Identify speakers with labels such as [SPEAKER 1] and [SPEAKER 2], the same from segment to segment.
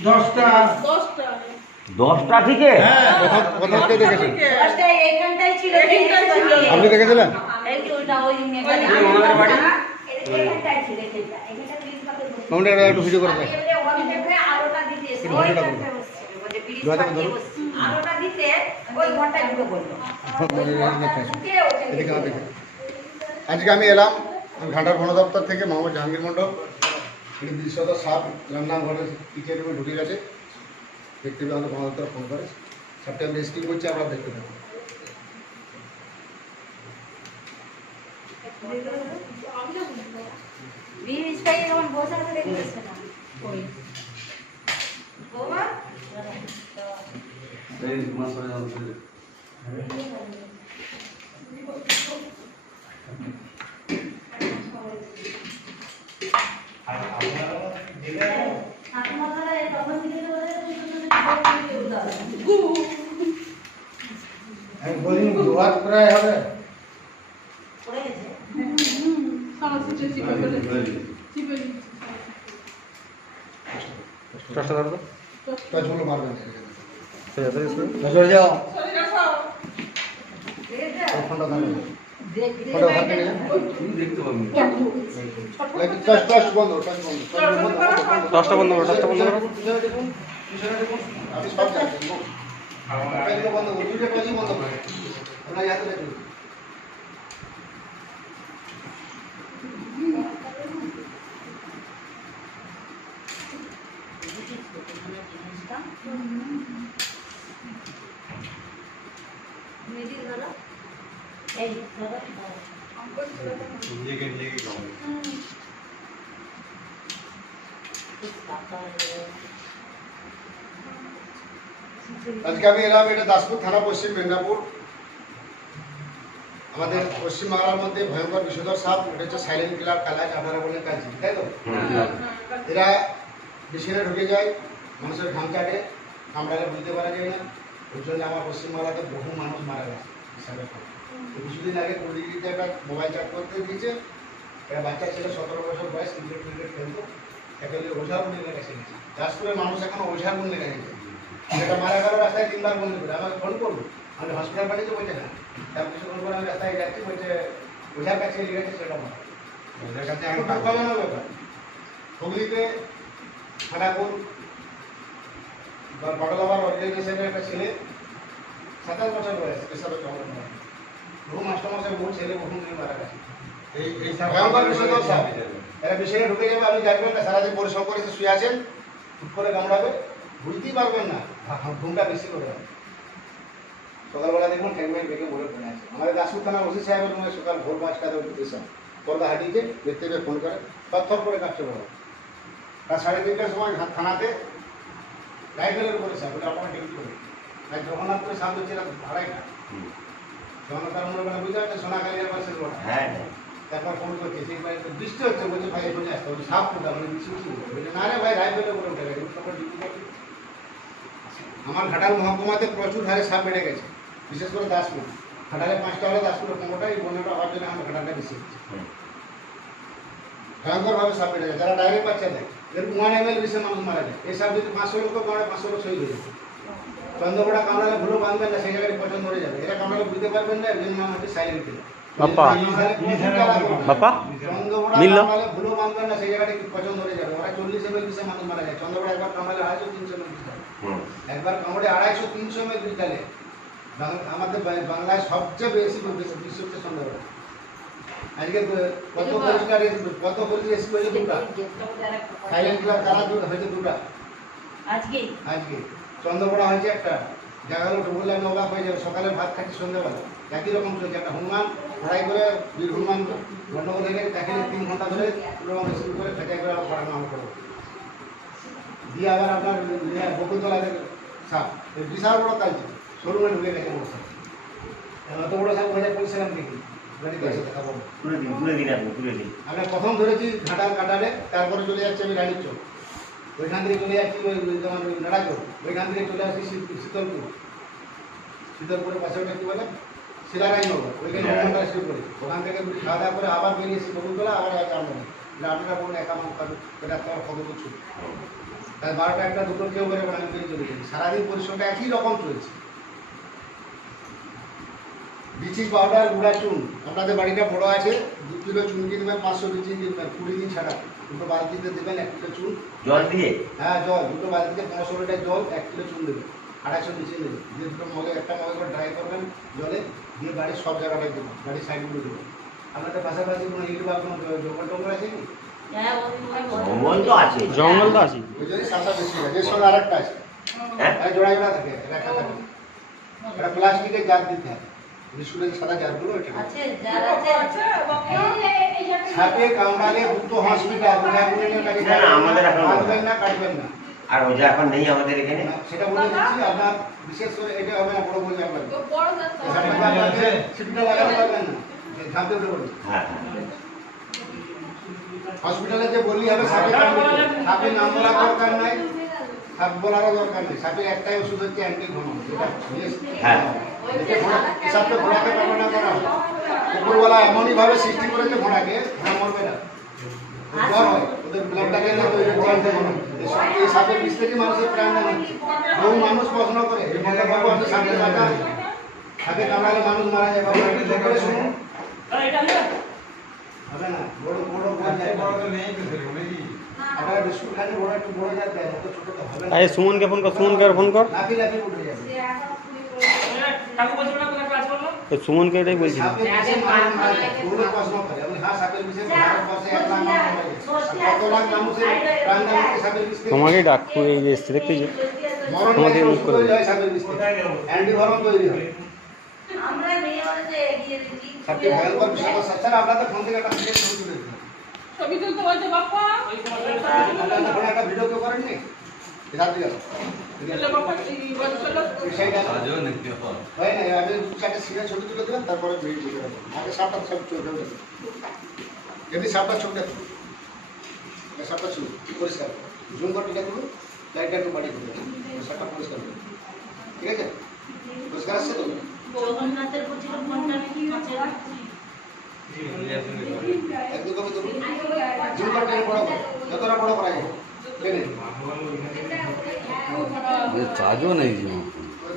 [SPEAKER 1] দশটা।
[SPEAKER 2] দশটা।
[SPEAKER 3] দশটা থেকে?
[SPEAKER 1] হ্যাঁ।
[SPEAKER 4] আপনি দেখেছিলেন?
[SPEAKER 5] এই যে ওইটা ওই মেয়েটা
[SPEAKER 2] ওই ওনাদের বাড়ি?
[SPEAKER 5] এইখানটায় ছিল এইখানটা এখানটা ব্রিজ পাতে বসে
[SPEAKER 4] মামুনি এটা একটু ভিডিও করে আজকে আমি এলাম ঘাটার বন দপ্তর থেকে মোহাম্মদ জাহাঙ্গীর মণ্ডল। তিনি দৃশ্যত সাপ রান্নাঘরের কিচেন রুমে ঢুকে গেছে। দেখতে পেয়ে আমাদের দপ্তর ফোন করে সাপটা আমি রেস্কিউ করছি আমরা দেখতে পাবো
[SPEAKER 5] ব্রিজ পাই তখন বলে
[SPEAKER 4] আমি বলি দোয়ার প্রায় হবে
[SPEAKER 5] পড়ে গেছে
[SPEAKER 2] চিপে চিপে
[SPEAKER 4] ধরো বলে মারবেন
[SPEAKER 2] সরে যাও
[SPEAKER 4] ফোনটা ধরো ফোনটা টস বন্ধ করো দশটা বন্ধ করো বন্ধ করো দুটো টসই বন্ধ করো আপনার হাতে দেখুন
[SPEAKER 5] মেয়েটি ধরো এই ধরো ধরো।
[SPEAKER 4] আজকে আমি এলাম, এটা দাসপুর থানা, পশ্চিম মেদিনীপুর। আমাদের পশ্চিম বাংলার মধ্যে ভয়ঙ্কর বিষধর সাপ এটা সাইলেন্ট কিলার কালাজ আপনারা বলেন কাজি, তাই তো? এরা বেশিরে ঢুকে যায়, মানুষের ঘাম কাটে কামড়ালে বুঝতে পারা যায় না। ওই জন্য আমার পশ্চিমবাংলাতে বহু মানুষ মারা গেছে হিসাবে কিছুদিন আগে কুড়িতে একটা মোবাইল চার্জ করতে দিয়েছে। একটা বাচ্চা ছেলে সতেরো বছর বয়স ক্রিকেট ক্রিকেট খেলতো। একে ওঝা কাছে গেছে দাসপুরের মানুষ এখন ওঝা কাছে গেছে সেটা মারা গেল রাস্তায় তিনবার বন্ধ করে। আমাকে ফোন করল। আমি হসপিটাল পাঠিয়েছি বলছে না তার কিছুক্ষণ পরে আমি রাস্তায় যাচ্ছি। বলছে ওঝার কাছে গেছে সেটা মারা ওঝার কাছে আমি কমানো ব্যাপার। হুগলিতে খানাকুল বড়লাবার অর্গানাইজেশনের একটা ছেলে সাতাশ বছর বয়স পেশাবে চন্দ্র বহু মাস্টারমশাই বহু ছেলে বহু মেয়ে মারা গেছে।
[SPEAKER 1] এই এই
[SPEAKER 4] ভয়ঙ্কর বিষধর সাপ। এরা বিষয়ে ঢুকে যাবে আপনি জানবেন না সারাদিন পরিশ্রম করে শুয়ে আছেন করে কামড়াবে। বুঝতেই পারবেন না। ঘুমটা বেশি করে। সকালবেলা দেখুন ঠেকমেন বেগে বলে পড়ে আছে। আমাদের দাসপুর থানা ওসি সাহেবের রুমে সকাল ভোর পাঁচটাতে উঠতেছেন পর্দা হাঁটিয়েছে দেখতে পেয়ে ফোন করে থর করে কাটছে বড়। তার সাড়ে তিনটার সময় থানাতে রাইফেলের উপরে সাহেব ওটা আপনার ডিউটি করে। আর জগন্নাথপুরে সাপ হচ্ছে এরা ভাড়াই না। জগন্নাথ মনে মানে বুঝতে পারছেন সোনাকালীর পাশে রোড
[SPEAKER 3] হ্যাঁ
[SPEAKER 4] তারপর ফোন করছে সেই ভাই বৃষ্টি হচ্ছে বলছে ভাই এখানে আসতে সাপ কোথা মানে না। রে ভাই রায়বেলে করে উঠে গেছে। ডিউটি করছে আমার ঘাটাল মহকুমাতে প্রচুর হারে সাপ বেড়ে গেছে। বিশেষ করে দাসপুর। ঘাটালে পাঁচটা হলে দাসপুরে পনেরোটা এই পনেরোটা হওয়ার জন্য আমার ঘাটালটা বেশি হচ্ছে। ভয়ঙ্করভাবে সাপ বেড়ে যায় যারা ডাইরেক্ট বাচ্চা দেয় এর ওয়ান এম এল বেশি মানুষ মারা যায়। এই সাপ যদি পাঁচশো লোক কামড়ে পাঁচশো লোক শহীদ হয়ে যাবে। চন্দ্রকোড়া কামড়ালে ভুলো বাঁধবেন না সেই জায়গায় পছন্দ হয়ে যাবে। এটা কামড়ালে বুঝতে পারবেন না এর জন্য নাম হচ্ছে সাইলেন্ট কিলার
[SPEAKER 3] বাপ্পা। বাপ্পা?
[SPEAKER 4] চন্দ্রকোড়া
[SPEAKER 3] মিললো?
[SPEAKER 4] কামড়ালে ভুলো বাঁধবেন না সেই জায়গাটা কি পছন্দ হয়ে যাবে। ওরা চল্লিশ এম এল বিষে মানুষ মারা যায়। চন্দ্রকোড়া একবার কামড়ালে আড়াইশো তিনশো এম এল একবার কামড়ে আড়াইশো তিনশো এম এল বিষ ডালে বাং- আমাদের বাংলায় সবচেয়ে বেশি বেশি বিশ্ব হচ্ছে আজকে কত পরিষ্কার কত পরিষ্কার এসি হয়েছে দুটা? সাইলেন্ট কিলার কারা দুটা হয়েছে দুটা?
[SPEAKER 5] আজকেই
[SPEAKER 4] আজকে। চন্দ্রকোড়া হয়েছে একটা। দেখা গেলো বললে আমি অবাক হয়ে যাবে। সকালে ভাত খাচ্ছি সন্ধ্যাবেলা। একই রকম চলছে। একটা হনুমান লড়াই করে বীর হনুমান গন্ডগোল থেকে তাকে তিন ঘণ্টা ধরে পুরো শুরু করে ফেঁচাই করে আবার পড়ানো আমার করব দিয়ে আবার আপনার ইয়ে বকুলতলা সাপ। এই বিশাল বড় কাজ। শোরুমে ঢুকে গেছে বড় সাপ অত বড় সাপ হয়ে পরিষ্কার দেখি আমরা প্রথম ধরেছি ঘাটাল কাটালে তারপরে চলে যাচ্ছি আমি রানীর চোখ ওইখান থেকে চলে যাচ্ছি ওই তোমার ওই নাড়া চোখ ওইখান থেকে চলে আসছি শীতলপুর। শীতলপুরের পাশে ওটা কি বলে? শিলারাই নগর। ওইখানে ওখান থেকে খাওয়া দাওয়া করে আবার বেরিয়েছি বকুলতলা আবার এক আমরা আপনারা বলুন একা পাবে এটা আপনার কত বছর তাই বারোটা একটা দুটো কেউ করে আমি পেয়ে চলে যাচ্ছি সারাদিন পরিশ্রমটা একই রকম চলছে। বিচি পাউডার গুঁড়া চুন আপনাদের বাড়িটা বড় আছে দু কিলো চুন কিনবেন পাঁচশো বিচি কিনবেন কুড়ি দিন ছাড়া। দুটো বালতিতে দেবেন এক কিলো চুন।
[SPEAKER 3] জল দিয়ে?
[SPEAKER 4] হ্যাঁ জল দুটো বালতিতে পনেরোশো লিটার জল এক কিলো চুন দেবেন আড়াইশো নিচে দেবেন দিয়ে দুটো মগে একটা মগে করে ড্রাই করবেন জলে দিয়ে বাড়ির সব জায়গাটায় দেবেন বাড়ির সাইডগুলো দেবেন। আপনাদের পাশাপাশি কোনো ইট বা কোনো জঙ্গল টঙ্গল আছে কি?
[SPEAKER 3] জঙ্গল তো আছে।
[SPEAKER 1] জঙ্গল তো আছে।
[SPEAKER 4] ওই জন্যই সাপটা বেশি হয় এর সঙ্গে আরেকটা আছে।
[SPEAKER 3] হ্যাঁ।
[SPEAKER 4] এটা জোড়া জোড়া থাকে এটা একটা থাকে। এটা প্লাস্টিকের জার দিতে হয়। বিস্কুটের সাদা জারগুলো এটা
[SPEAKER 5] আছে যারা আছে।
[SPEAKER 2] আছে বাবা
[SPEAKER 4] সাপে কামড়ালে দুটো হসপিটাল কোথায় বলে নিয়ে ওটাকে
[SPEAKER 3] না, না, আমাদের এখন
[SPEAKER 4] কাটবেন না কাটবেন না।
[SPEAKER 3] আর ওজা এখন নেই আমাদের এখানে?
[SPEAKER 4] সেটা বলে দিচ্ছি আপনার বিশেষ করে এটা হবে না বড় বলে আপনার
[SPEAKER 2] বড় যাচ্ছে
[SPEAKER 4] সিটটা লাগাতে পারবেন না। ঝাঁপতে উঠে পড়বে
[SPEAKER 3] হ্যাঁ হ্যাঁ।
[SPEAKER 4] হসপিটালে যে বললি হবে সাপে কামড়েছে সাপের নাম বলার দরকার নাই। সাপ বলারও দরকার নেই। সাপের একটাই ওষুধ হচ্ছে অ্যান্টি ঘন
[SPEAKER 3] হ্যাঁ।
[SPEAKER 4] সাপটা ঘোড়াকে ব্যবহার করা হয়। এমনই ভাবে সৃষ্টি করেছে ঘোড়াকে ঘোড়া মরবে না। জ্বর হয়। ওদের ব্লাডটাকে না তৈরি করতে এই সাপের বিষ থেকে মানুষের প্রাণ বহু মানুষ প্রশ্ন করে। মনে সাপের সাপে কামড়ালে মানুষ মারা যায়। বাবু একটু চোখ করে শুনুন হবে না বড় বড় বড় যায় বড় তো নেই আপনারা বিস্কুট খালি বড় একটু বড় যায় দেয় অত ছোট তো হবে না
[SPEAKER 1] আরে সুমনকে ফোন কর সুমনকে ফোন কর
[SPEAKER 4] লাফি লাফি উঠে যাবে
[SPEAKER 1] তো সুমনকে এটাই বলছি
[SPEAKER 4] সাপের বিষে মানুষ মারা যায় পুরো প্রশ্ন করে আমি হ্যাঁ সাপের বিষে ভারতবর্ষে এক লাখ মানুষ মারা গেছে কত লাখ মানুষের প্রাণ যাচ্ছে সাপের বিষ থেকে?
[SPEAKER 1] তোমাকেই ডাক এই যে এসছে দেখতে যে
[SPEAKER 4] মরণ
[SPEAKER 1] তোমাকে
[SPEAKER 4] ব্যাধির
[SPEAKER 1] মুখ
[SPEAKER 4] ওষুধ
[SPEAKER 1] করে
[SPEAKER 4] হয়ে
[SPEAKER 1] দেবে।
[SPEAKER 4] যায় সাপের বিষ থেকে। অ্যান্টিভাইরাল তৈরি হয়
[SPEAKER 5] আমরা মেয়ে হচ্ছে এগিয়ে দিচ্ছি
[SPEAKER 4] সবচেয়ে ভয়ঙ্কর বিষয় হলো, স্যার আপনাদের ফোন থেকে একটা ভিডিও ছবি তুলে দিন।
[SPEAKER 2] ছবি তুলতে বলছে বাপ্পা।
[SPEAKER 4] আপনাদের একটা ভিডিও কেউ করেননি? রাত্রি গেল
[SPEAKER 2] তুলে বাপ্পা এই
[SPEAKER 4] হয় না আগে চারটে সিনে ছবি তুলে দেবেন তারপরে ভিডিও তুলে দেবেন আগে সাপটা সব চলবে এমনি সাপটা ছবিটা তুলুন এই সাপটা ছিল পরিষ্কার জুম করে টিকা তুলুন লাইটটা একটু বাড়ি করবেন সাপটা পরিষ্কার করুন ঠিক আছে? পরিষ্কার আসছে তো?
[SPEAKER 5] জগন্নাথের প্রতি ফোনটা কি আছে
[SPEAKER 4] একদম কমে তুলুন জুম করে টেনে বড় করুন যতটা বড় করা যায় টেনে
[SPEAKER 1] চার্জও নেই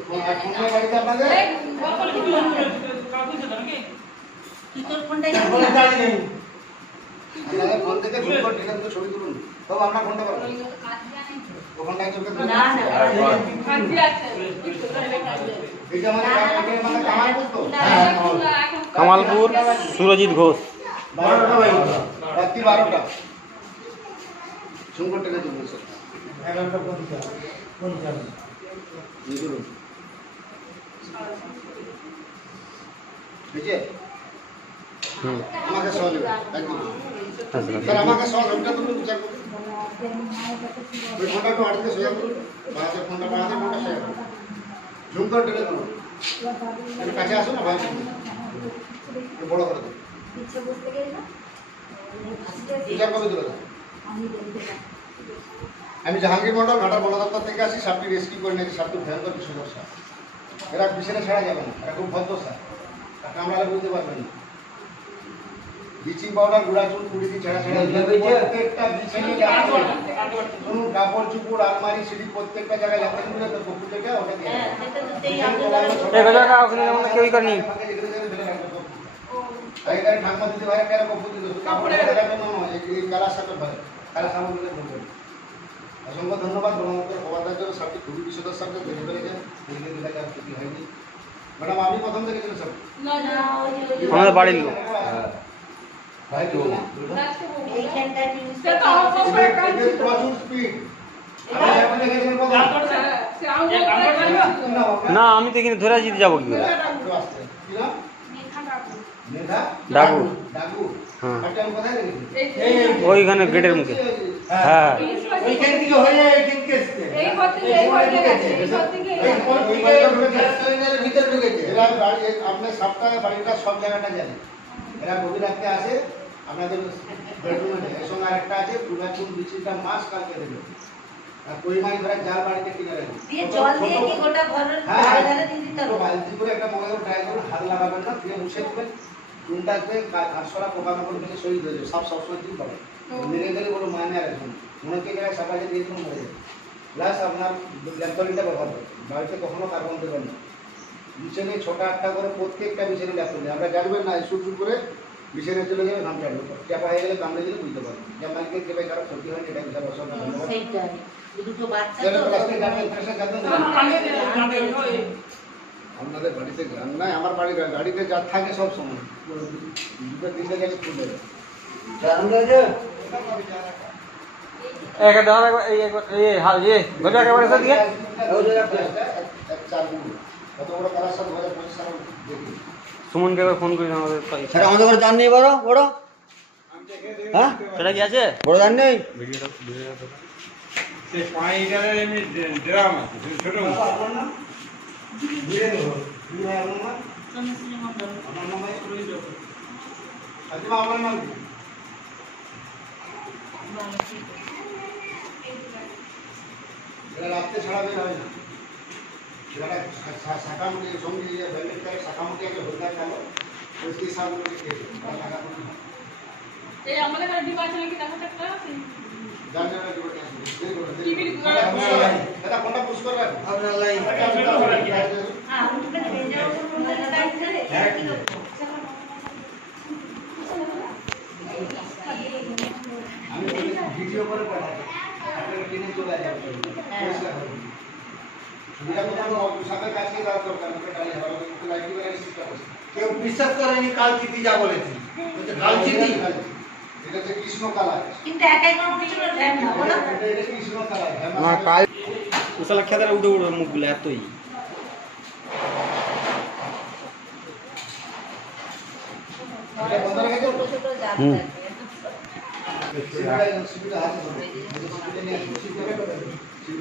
[SPEAKER 4] ফোন বাড়িতে আপনাদের
[SPEAKER 5] তুই তোর ফোনটা
[SPEAKER 4] আপনাদের ফোন থেকে করে ছবি তুলুন। তবে আপনার ফোনটা করুন ওখানটায় চোখে
[SPEAKER 5] না না
[SPEAKER 4] এটা মানে মানে কামাল
[SPEAKER 1] কামালপুর সুরজিৎ ঘোষ।
[SPEAKER 4] বারোটা বাজে। রাত্রি বারোটা। সুন্দর টেনে তুলুন স্যার নিয়ে ঠিক আছে আমাকে
[SPEAKER 1] আচ্ছা
[SPEAKER 4] স্যার আমাকে সহযোগটা তুলুন বিচার করুন ওই ফোনটা একটু আড়িতে সোজা করুন বাড়াতে ফোনটা বাড়াতে ফোনটা সোজা করুন ঝুম করে টেনে তুলুন একটু কাছে আসুন না ভাই বড় করে দিন বিচার কবে তুলে দেন আমি জাহাঙ্গীর মন্ডল ঘাটা বন দপ্তর থেকে আসি সাপটি রেস্কিউ করে নিয়েছি। সাপটি ভয়ঙ্কর বিষধর সাপ এরা বিছানে ছাড়া যাবে না। এরা খুব ভদ্র সাপ। কামড়ালে বুঝতে পারবেন না। ব্লিচিং পাউডার গুঁড়া চুন কুড়ি দিয়ে ছাড়া ছাড়া প্রত্যেকটা বিছানে শুনুন কাপড় চুপড় আলমারি সিঁড়ি প্রত্যেকটা জায়গায় যাতে করে তো কপুর যেটা ওটা দিয়ে।
[SPEAKER 5] হ্যাঁ সেটা তো তেই
[SPEAKER 1] এই গজা কা ওখানে আমরা কেউই করিনি
[SPEAKER 4] আগেকার ঠাকুমা দিতে ভাই কেন কপুর দিত কাপড়ে এই কালার সাথে ভাই কালার সামগ্রী বলবেন অসংখ্য ধন্যবাদ ব্রহ্মপুত্র খবরদার জন্য সাপটি খুবই ফেলেছেন নিজে দেখা ক্ষতি হয়নি ম্যাডাম আপনি প্রথম দেখেছিলেন
[SPEAKER 1] আমাদের বাড়ির লোক।
[SPEAKER 4] ভাই তো
[SPEAKER 5] এইখানটায় নিউজ
[SPEAKER 2] সেটা আমার কাছে কাজ
[SPEAKER 4] প্রচুর স্পিড আপনি আপনি দেখেছিলেন প্রথম
[SPEAKER 2] সে আমি
[SPEAKER 1] না আমি তো এখানে ধরে আছি যাবো কি করে
[SPEAKER 4] একটু আসতে কি নাম মেধা
[SPEAKER 1] ডাকু।
[SPEAKER 4] ডাকু
[SPEAKER 1] হ্যাঁ।
[SPEAKER 4] একটা আমি কোথায় দেখেছি
[SPEAKER 1] ওইখানে গেটের মুখে হ্যাঁ
[SPEAKER 4] ওইখান থেকে হয়ে এখানকে এসছে
[SPEAKER 2] এই ঘর থেকে এই ঘরে গেছে এই ঘর থেকে এই ঘরে
[SPEAKER 4] এরা বাড়ি আপনার সপ্তাহে বাড়িটা সব জায়গাটা জানে এরা গভীর রাখতে আসে আপনাদের বেডরুমে এর সঙ্গে আরেকটা আছে পুরা চুন বিচিটা মাছ কালকে দেবে। আর কই মাছ ধরে যার বাড়িতে কিনে রাখবে।
[SPEAKER 5] দিয়ে জল দিয়ে কি গোটা ঘরের
[SPEAKER 4] হ্যাঁ,
[SPEAKER 5] দিয়ে দিতে হবে?
[SPEAKER 4] বালতি করে একটা মগে ট্রাই করুন হাত লাগাবেন না দিয়ে মুছে দেবেন। চুনটাতে আটশোটা পোকামাকড় থেকে শহীদ হয়ে যাবে সব সবসময় দিন পাবে মেরে গেলে কোনো মানে আর এখন মনে হচ্ছে জায়গায় সাপাজে দিয়ে কোনো মরে যাবে। প্লাস আপনার ল্যাপটপটা ব্যবহার করবেন। বাড়িতে কখনো কার্বন দেবেন না। বিছানে ছটা আটটা করে প্রত্যেকটা বিছানে ল্যাপটপ নেই। আমরা জানবেন না শুট করে বিছানে চলে যাবে নাম চালু চাপা হয়ে গেলে কামড়ে দিলে বুঝতে পারবেন যা মালিকের কেবে কারও ক্ষতি হয়নি এটা বিশাল অসুবিধা
[SPEAKER 5] সেইটাই। দুটো বাচ্চা?
[SPEAKER 4] আপনাদের বাড়িতে গান নাই আমার বাড়ি গাড়িতে যা থাকে সব সময় দুটো তিনটে জায়গায় খুলে সালে দেখি।
[SPEAKER 1] সুমনকে একবার ফোন করি আমাদের
[SPEAKER 6] সেটা আমাদের ঘরে জান নেই বড় বড়? হ্যাঁ?
[SPEAKER 1] সেটা কি আছে?
[SPEAKER 6] বড় জান নেই
[SPEAKER 1] ভিডিওটা ভিডিওটা
[SPEAKER 4] ফাতিমা আমার নাম কি? এটা রাত্রে ছাড়া বের হয় না। শাখামুখী আগে হলদার গেল ওই সেই সারগুলোকে খেয়েছে তারা টাকা কোনো না
[SPEAKER 2] এই আমাদের ঘরে ডিম আছে নাকি? দেখা যাক আছে।
[SPEAKER 4] যার যারা ডিউটি আছে দেরি করো, দেরি
[SPEAKER 2] টিভির
[SPEAKER 4] করো। এটা কোনটা পুশ করে রাখো।
[SPEAKER 6] আপনার লাইন
[SPEAKER 5] হ্যাঁ। উঠবে ভেজা উঠবে টাইম
[SPEAKER 4] আমি ভিডিও করে পাঠাবো আপনার কিনে চলে যাবে
[SPEAKER 6] কেউ বিশ্বাস করেনি কাল চিঠি যা বলেছি বলছে, কাল চিঠি
[SPEAKER 4] এটা হচ্ছে কৃষ্ণ কালার
[SPEAKER 5] কিন্তু একাই কোনো কিছু দেন না বলো
[SPEAKER 4] এটা এটা কৃষ্ণ কালার
[SPEAKER 1] না কাল উসালা খেদারে উঠে উঠে মুখগুলো এতই হুম।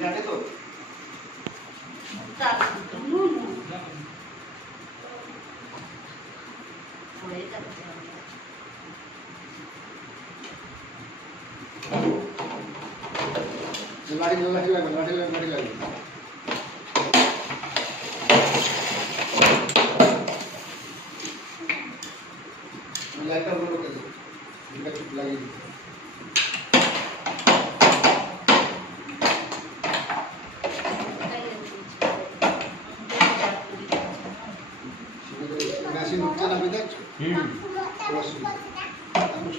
[SPEAKER 4] হাতে তো
[SPEAKER 5] চাল দুটো হয়ে যাবে
[SPEAKER 4] লাড়ি লাড়ি লাগবে লাড়ি লাগবে লাড়ি লাগবে লাইটটা বন্ধ করে দিও এটা একটু লাগিয়ে দিও মেশিন উঠছে না বুঝতে পারছ
[SPEAKER 1] হুম
[SPEAKER 4] অসুবিধা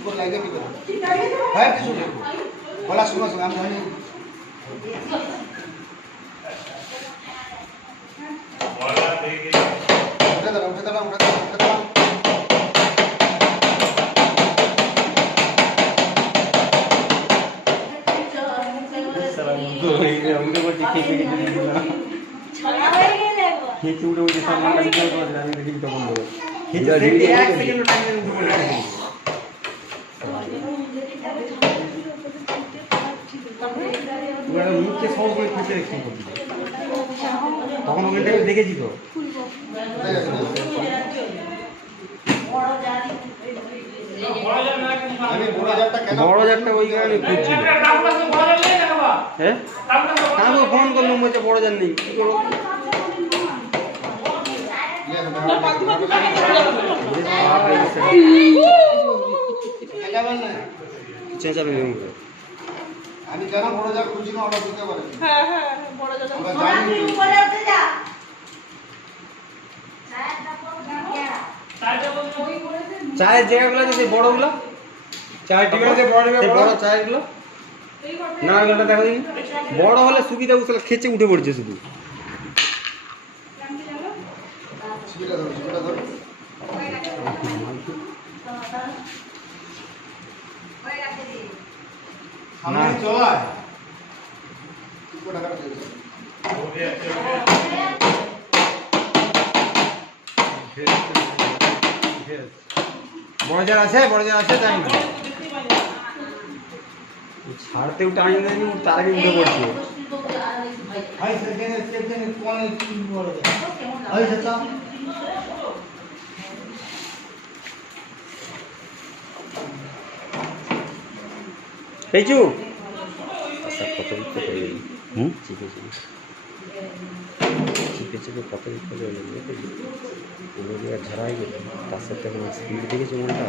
[SPEAKER 4] আছে পকর দিয়ে দেবো
[SPEAKER 1] একদম চাপাক করে
[SPEAKER 4] দাঁড়া
[SPEAKER 1] নেবো।
[SPEAKER 4] দাঁড়া দাঁড়া দাঁড়া দেখেন ও উঠে বসে
[SPEAKER 1] আজকে লাফালাফি করো না
[SPEAKER 4] ভাই করবেন না।
[SPEAKER 1] লাফালাফি করে বেশি দিতে
[SPEAKER 4] কেন বড় টিভি বুঝতে পারছেন? কেন বড় টিভি কেন বড় টিভি বুঝতে পারছেন
[SPEAKER 1] খেতে খেতে উঠে যাবে।
[SPEAKER 4] নাগাটা পক্ষ লাগিয়ে দেবো এই যে এই যে ধরবেন, আমি সরি, আমি সরি। নাগাটা এইভাবে ধরবেন উপর লাগিয়ে টিপে দেবেন। হ্যাঁ কিছু নেই বলার সঙ্গে সঙ্গে আমি ধরি উঠে দাঁড়া উঠে দাঁড়া উঠে দাঁড়া উঠে দাঁড়া
[SPEAKER 1] সারা মুখ হয়ে গেছে, উঠে বলছি খেতে খেতে দিতে না। খেতে উঠে বলছি সামনে ভিডিও করে আমি দেখি তখন দেবো
[SPEAKER 6] এক সেকেন্ড টাইম
[SPEAKER 1] মুখকে সহজ করে খেতে রেখে করবি। তখন ওখান থেকে দেখেছি তো
[SPEAKER 4] উঠে আমি বড় জারটা
[SPEAKER 1] ওই কারণে হ্যাঁ? ফোন করলাম বলছে বড় জার নেই। কি করব
[SPEAKER 4] হবে,
[SPEAKER 1] চেঁচাবে এরকম করে।
[SPEAKER 4] আমি কেন বড় যা খুশি না অর্ডার দিতে পারি
[SPEAKER 2] হ্যাঁ হ্যাঁ বড়
[SPEAKER 4] যা জানি
[SPEAKER 5] উপরে উঠে যা।
[SPEAKER 1] চায়ের জায়গাগুলো আছে সেই বড়গুলো? চায়ের টিকা আছে বড় বড় চায়েরগুলো?
[SPEAKER 2] গুলো
[SPEAKER 1] না ওগুলো দেখো দেখি। বড় হলে সুবিধা খেচে উঠে পড়ছে শুধু
[SPEAKER 2] জানতে জানো
[SPEAKER 4] সিপিটা ধরো সিপিটা ধরো
[SPEAKER 5] হয়ে গেছে দি
[SPEAKER 4] সামনে চলায়
[SPEAKER 1] বড় জার আছে বড় জার আছে তাই না? ছাড়তে টাইম দেয়নি তার আগে উঠে পড়ছে।
[SPEAKER 6] ভাই সেখানে সেখানে কোনে কি বলে ভাই সেটা
[SPEAKER 1] পেয়েছু আচ্ছা কত বিক্রি করে হুম? চিপে চিপে। চিপে চিপে কত বিক্রি করে গেলি দিয়ে ঝাড়াই গেল তার সাথে কোনো স্পিড দেখেছি মনটা?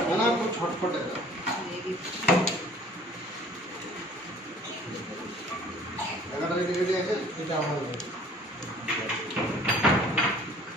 [SPEAKER 6] মানে?
[SPEAKER 4] ছটফটে আছে?
[SPEAKER 6] এটা আমার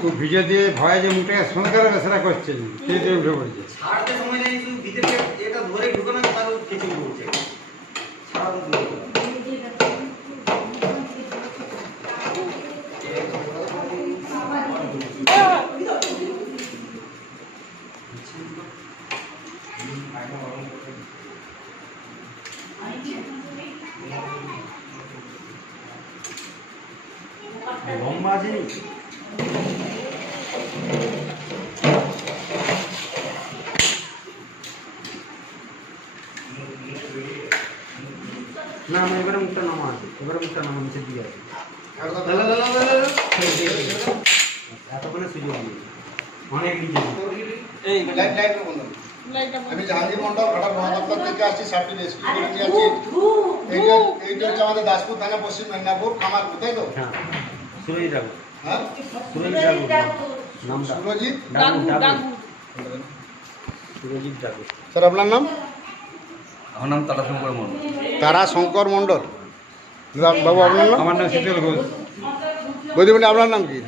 [SPEAKER 7] তো ভিজে দিয়ে ভয়ে যে সুন্দর করে সেটা করছে সেই দিয়ে উঠে পড়ছে।
[SPEAKER 1] ছাড়তে সময় নেই শুধু ভিতরে এটা ধরে ঢুকানো তার কিছু করছে। ছাড়া তো দূরে লম্বা আছে নি না আমার এবারে মুখটা নামা আছে এবারে মুখটা নামা নিচের দিকে আছে। এতক্ষণে সুযোগ দিয়ে অনেক নিচে। এই
[SPEAKER 4] লাইট লাইট বন্ধ আমি জাহাঙ্গীর মন্ডল ঘাটা মহাদপ্তর থেকে আসছি সার্টি রেস্কিউ করে নিয়ে আসছি এইটা এইটা হচ্ছে আমাদের দাসপুর থানা পশ্চিম মেদিনীপুর খামারপুর তাই তো?
[SPEAKER 1] হ্যাঁ। সুরজ ডাকু
[SPEAKER 4] হ্যাঁ?
[SPEAKER 1] সুরজ
[SPEAKER 5] সুরজিৎ
[SPEAKER 1] ডাকু।
[SPEAKER 4] সুরজিৎ?
[SPEAKER 2] ডাকু
[SPEAKER 1] সুরজিৎ ডাকু
[SPEAKER 4] স্যার আপনার নাম?
[SPEAKER 8] আমার নাম তারাশঙ্কর মন্ডল
[SPEAKER 4] তারা শঙ্কর মন্ডল বাবু আপনার নাম?
[SPEAKER 7] আমার নাম শীতল ঘোষ।
[SPEAKER 4] বৌদিমণি আপনার নাম কি?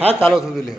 [SPEAKER 4] হ্যাঁ কালো থুতুলি